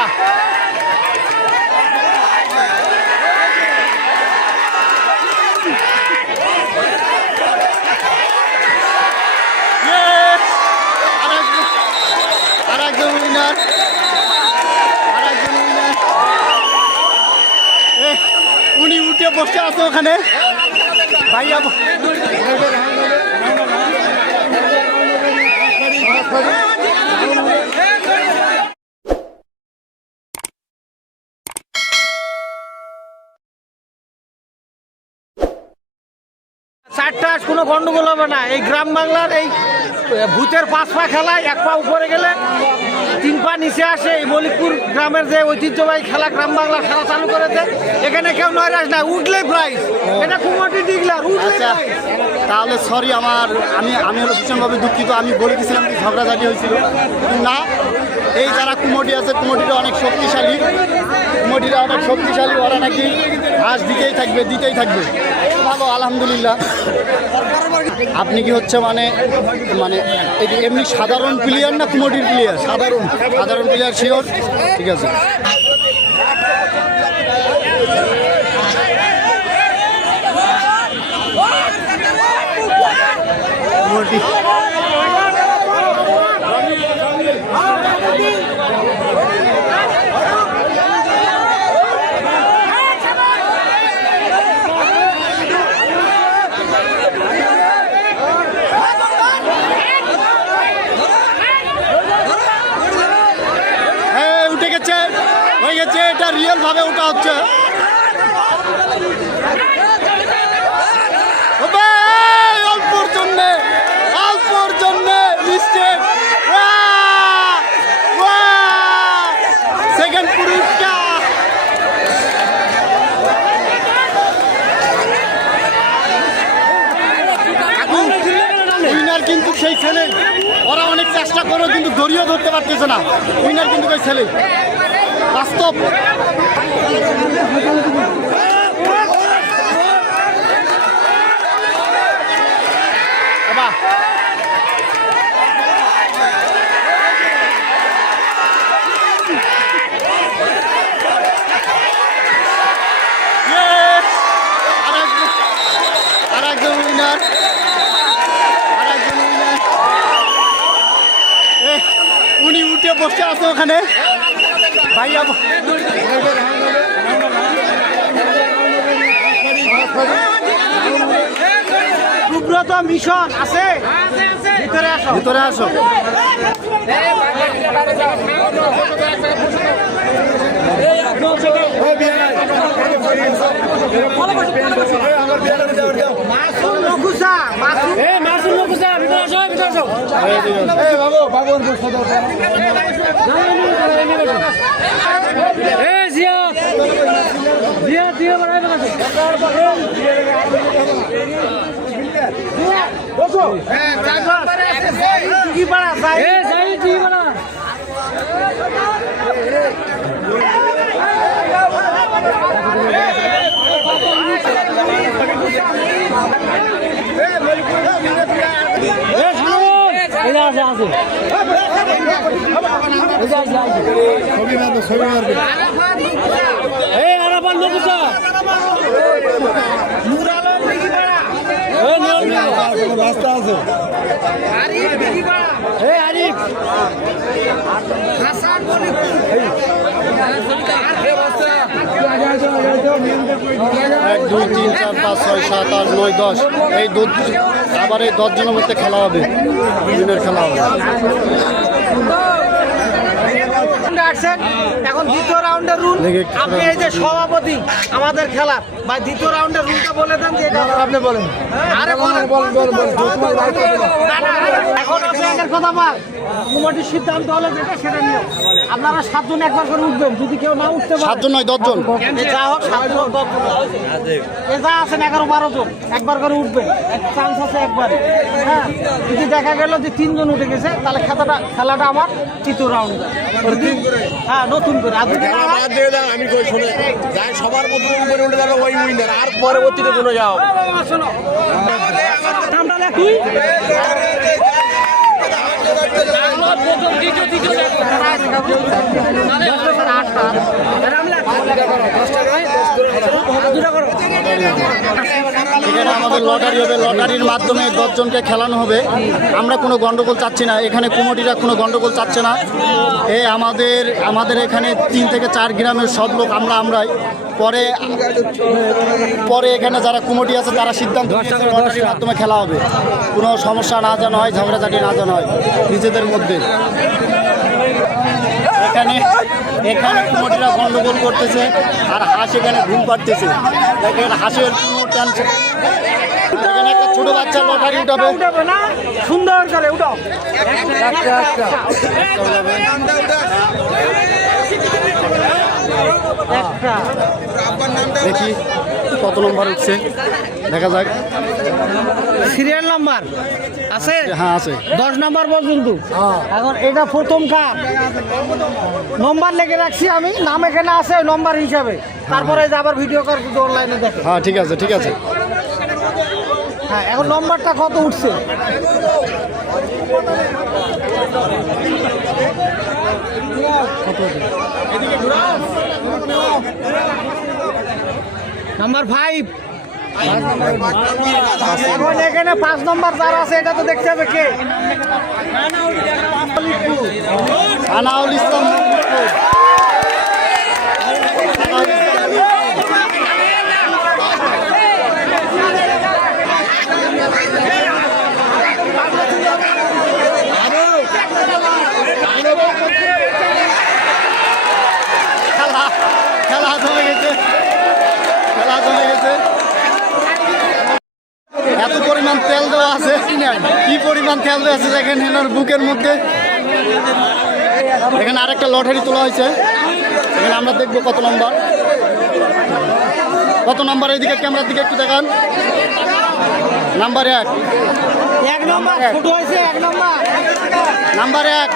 বাহ উনি উঠে বসে আছে ওখানে ভাইয়া চারটা কোনো গন্ডগোল হবে না। এই গ্রাম বাংলার এই ভূতের 5 পা খেলায় 1 পা উপরে গেলে 3 পা নিচে আসে। এই মলিকপুর গ্রামের যে ঐতিহ্যবাহী খেলা গ্রাম বাংলার খেলা চালু করেছে, এখানে কেউ নয়রাজ না, উঠলেই প্রাইজ। এটা কুমটি ডিগলার উঠলে। তাহলে সরি, আমি হলো ভীষণভাবে দুঃখিত। আমি বলে দিয়েছিলাম কি ঝগড়াঝাটি হয়েছিল না। এই যারা কুমটি আছে, কুমটিটা অনেক শক্তিশালী, ওরা নাকি ঘাস দিতেই থাকবে। ভালো, আলহামদুলিল্লাহ। আপনি কি হচ্ছে মানে এমনি সাধারণ প্লেয়ার না কুমটির প্লেয়ার? সাধারণ প্লেয়ার, শিওর? ঠিক আছে। হয়ে গেছে, এটা রিয়েল ভাবে ওটা হচ্ছে। অল্পর জন্য সেকেন্ড পুরস্কার। উইনার কিন্তু সেই ছেলে, ওরা অনেক চেষ্টা করে কিন্তু দড়িও ধরতে পারতেছে না। উইনার কিন্তু ওই ছেলে, বাস্তব। আরেকজন উইনার। উনি উঠে বসে আছে ওখানে ভাইয়া। সুব্রত মিশন আছে, ভিতরে আসো। রাস্তা আছে। আরিফ 1 2 3 4 5 6 7 8 9 10 এই আবার এই 10 জনের মধ্যে খেলা হবে, দিনের খেলা হবে। এখন দ্বিতীয় রাউন্ডের রুল, আপনি এই যে সভাপতি আমাদের খেলা বা দ্বিতীয় রাউন্ডের রুলটা বলে দেন যে এটা আপনি বলেন। আরে বলেন এখন আপনি এর কথা বল, কমিটির সিদ্ধান্ত হলে যেটা সেটা নিও। আপনারা 7 জন একবার করে উঠবেন, যদি কেউ না উঠতে পারে 7 জন নয় 10 জন, যা হোক 7 জন 10 জন যা আছেন 11 12 জন একবার করে উঠবেন, চান্স আছে একবারে। হ্যাঁ, যদি দেখা গেল যে 3 জন উঠে গেছে তাহলে খেলাটা আমার তৃতীয় রাউন্ড। হ্যাঁ, নতুন করে আমি শুনে যাই সবার মধ্যে উপরে উঠে যাবে ওই উইনার, আর পরবর্তীতে কোনো যাও শোনো এখানে আমাদের লটারি হবে, লটারির মাধ্যমে 10 জনকে খেলানো হবে। আমরা কোনো গন্ডগোল চাচ্ছি না, এখানে কমিটিরা কোনো গন্ডগোল চাচ্ছে না। আমাদের এখানে 3 থেকে 4 গ্রামের সব লোক আমরাই পরে এখানে যারা কমিটি আছে তারা সিদ্ধান্ত নিয়েছে লটারির মাধ্যমে খেলা হবে। কোনো সমস্যা না যেন হয়, ঝগড়াঝাটি না যেন হয় নিজেদের মধ্যে। এখানে কমিটিরা গন্ডগোল করতেছে আর হাঁস এখানে ঘুম পাড়তেছে। দেখেন হাঁসের কোনো টেনশন। এখানে একটা ছোট বাচ্চা লটারি উঠাবে, সুন্দর করে উঠাও। দেখি কত নম্বর উঠছে, দেখা যাক। সিরিয়াল নাম্বার আছে? হ্যাঁ আছে, 10 নাম্বার পর্যন্ত। এখন এটা প্রথম কাপ, নম্বর লিখে রাখছি আমি, নাম এখানে আছে নম্বর হিসাবে। তারপরে যে আবার ভিডিও কল অনলাইনে দেখে। হ্যাঁ ঠিক আছে ঠিক আছে। হ্যাঁ, এখন নম্বরটা কত উঠছে? নাম্বার 5। এখন এখানে 5 নম্বর যার আছে এটা তো দেখতে হবে কে। আনাউল ইসলাম খেলা চলে গেছে, খেলা চলে গেছে। এত পরিমাণ তেল দেওয়া আছে, কি পরিমাণ তেল দেওয়া আছে দেখেন এনার বুকের মধ্যে। এখানে আরেকটা লটারি তোলা হয়েছে, এখানে আমরা দেখবো কত নম্বর। কত নম্বর? এইদিকে ক্যামেরার দিকে একটু দেখান। নাম্বার 1। 1 নম্বর ছোট হয়েছে। 1 নম্বর, নাম্বার 1,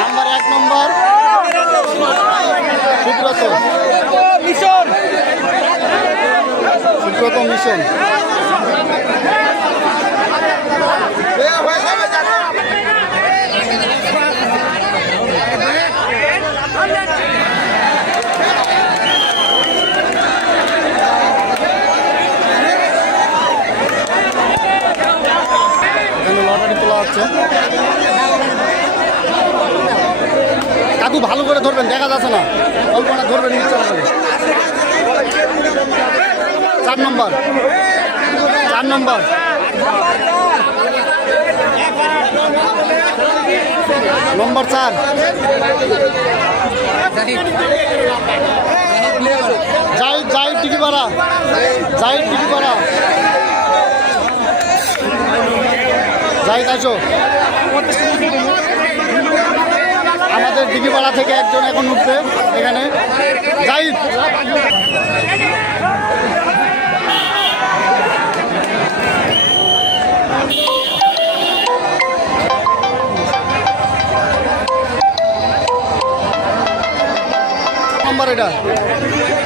নাম্বার 1 নম্বর সুব্রত মিশন। সুব্রত মিশন। এখানে লটারি তোলা হচ্ছে। কাকু ভালো করে ধরবেন, দেখা যাচ্ছে না, অল্প না ধরবেন ইচ্ছা করে। 4 নম্বর, 4 নম্বর, নম্বর 4। যাই টিকি পাড়া, যাই টিকি পাড়া, যাই তাইছো। আমাদের দিঘিপাড়া থেকে একজন এখন উঠবে এখানে। যাই নম্বর, এটা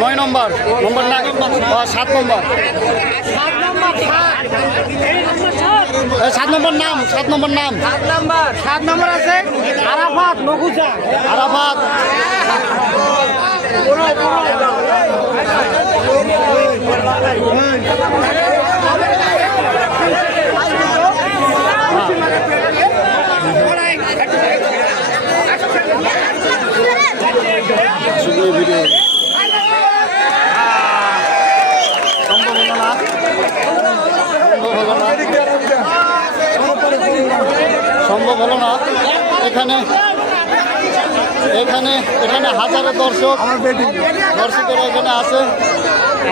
9 নম্বর, নম্বর না 7 নম্বর, 7 নম্বর নাম, 7 নম্বর নাম, 7 নম্বর আছে আরাফাত নকুচা। আরাফাত। সম্ভব হলো না। এখানে এখানে এখানে হাজারো দর্শকেরা এখানে আছে।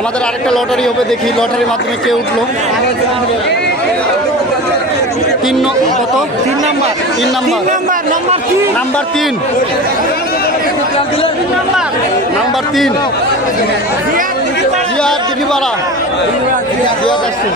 আমাদের আরেকটা লটারি হবে, দেখি লটারির মাধ্যমে কে উঠলো। 3 কত? 3 নম্বর, 3 নম্বর, নাম্বার 3, নাম্বার 3 জিয়াদ দিঘিপাড়া, জিয়াদ আসছে।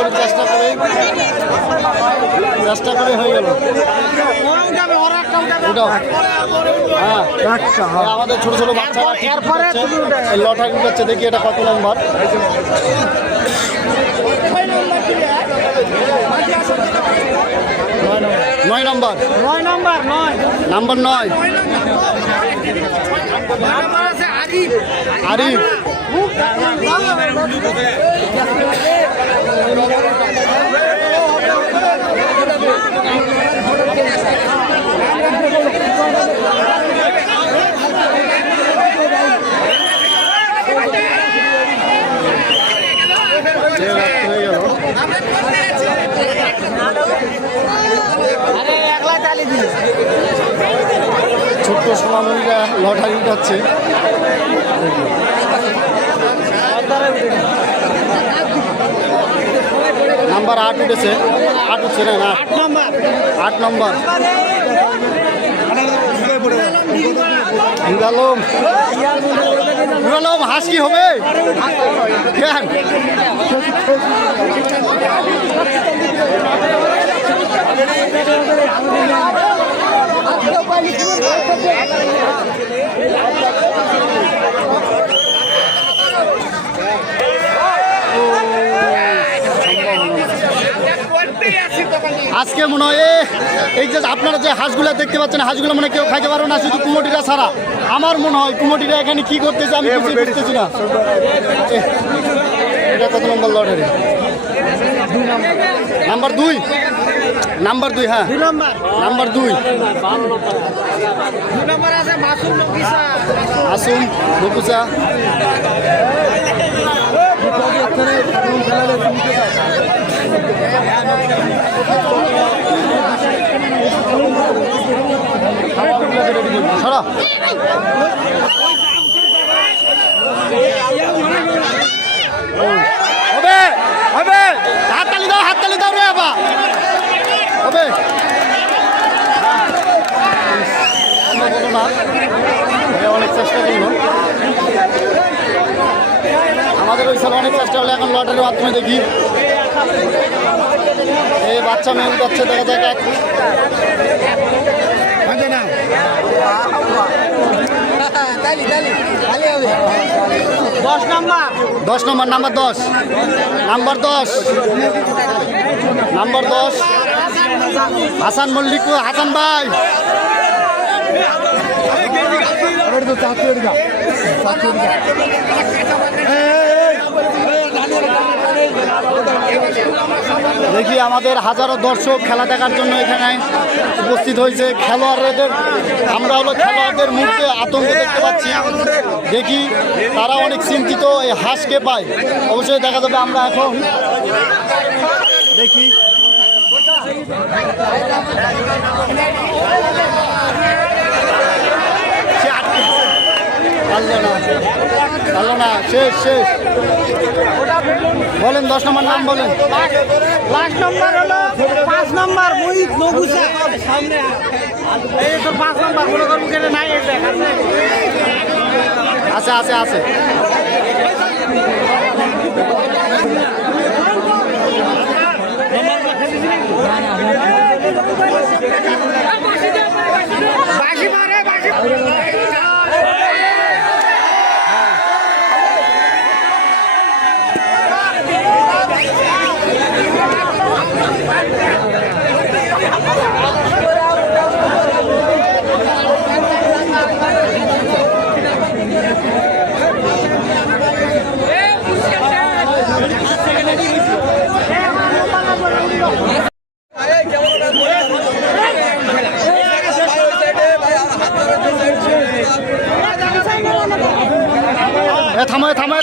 করে চেষ্টা করে হয়ে গেল। উঠাও। হ্যাঁ আমাদের ছোট ছোট বাচ্চারা লটারি উঠাচ্ছে, দেখি এটা কত নম্বর। নয় নম্বর, নাম্বার 9 আরিফ। ছোট্ট সোনামণিরা লটারি উঠাচ্ছে। নাম্বার 8 উঠেছে, 8 উঠছে না, 8 নম্বর নুরালম। হাঁস কি হবে? কেন আজকে মনে হয় এই যে আপনারা যে হাঁসগুলা দেখতে পাচ্ছেন, হাঁসগুলো মনে হয় কেউ খাইতে পারবে না, শুধু কুমটিরা ছাড়া। আমার মনে হয় কুমটিরা এখানে কি করতেছে আমি কিছুই বুঝতেছি না। এটা কত নম্বর লটারি? নাম্বার 2। নাম্বার 2, হ্যাঁ নাম্বার 2। আসুন বকুচা। সারা হবে হবে, হাততালি দাও রে বাবা, হবে অনেক চেষ্টা করলো, আমাদের ওই সালে অনেক চেষ্টা হলো। এখন লটারির মাধ্যমে দেখি এই বাচ্চা মেয়ে উঠাচ্ছে, দেখা যাক। 10 নম্বর, নাম্বার 10, নাম্বার 10 হাসান মল্লিক। হাসান ভাই দেখি আমাদের হাজারো দর্শক খেলা দেখার জন্য এখানে উপস্থিত হয়েছে। খেলোয়াড়দের, আমরা হলো খেলোয়াড়দের মুখে আতঙ্ক দেখতে পাচ্ছি। দেখি তারা অনেক চিন্তিত এই হাঁসকে পায়। অবশ্যই দেখা যাবে। আমরা এখন দেখি ভালো না, শেষ। বলেন 10 নম্বর নাম বলেন। লাস্ট নম্বর হলো 5 নম্বর মোহিত নগুসা। এই তো 5 নম্বর মনে করবো কেন নাই, আছে। থামো।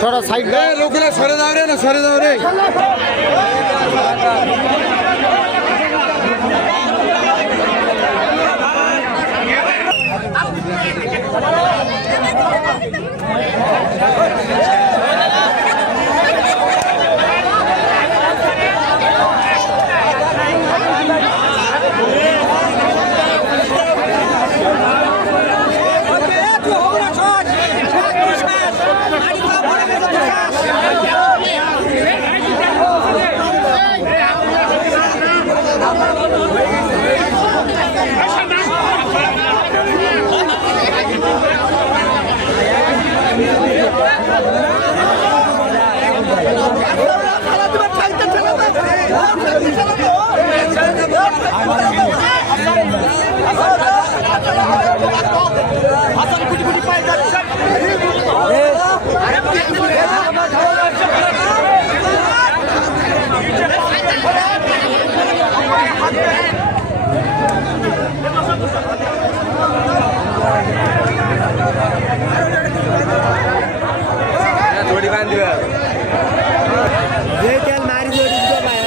সরা সাইড লোকেরা সরে দাও রে, না সরে দাও রে। थोड़ी बांध दिया ये तेल मारी जोड़ी दो भाई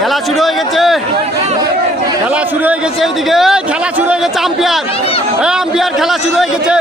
খেলা শুরু হয়ে গেছে, খেলা শুরু হয়ে গেছে, এইদিকে খেলা শুরু হয়ে গেছে। আম্পায়ার, আম্পায়ার খেলা শুরু হয়ে গেছে।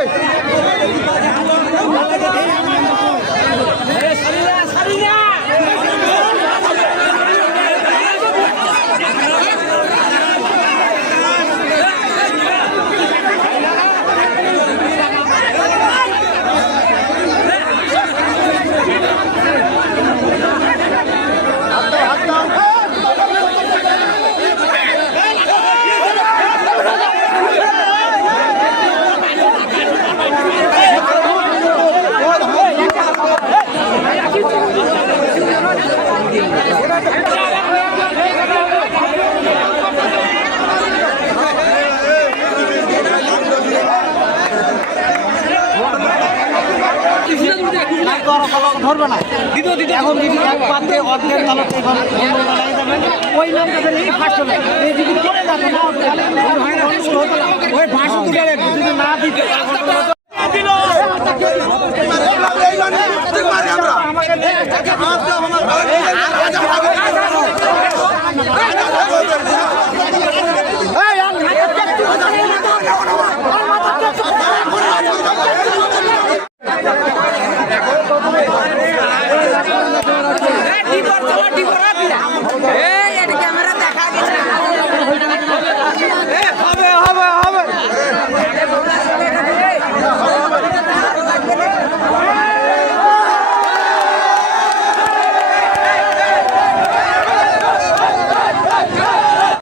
ওরা কলা ধরবে না এখন যদি এক পাতে অর্ধেক তাহলে এখন বন্ধুরা লাগে যাবে ওই নামটা ধরে এই ফার্স্ট হবে এই যদি পড়ে যাবে না তাহলে হয় না ওই ভাষা দুটো যদি না দিতে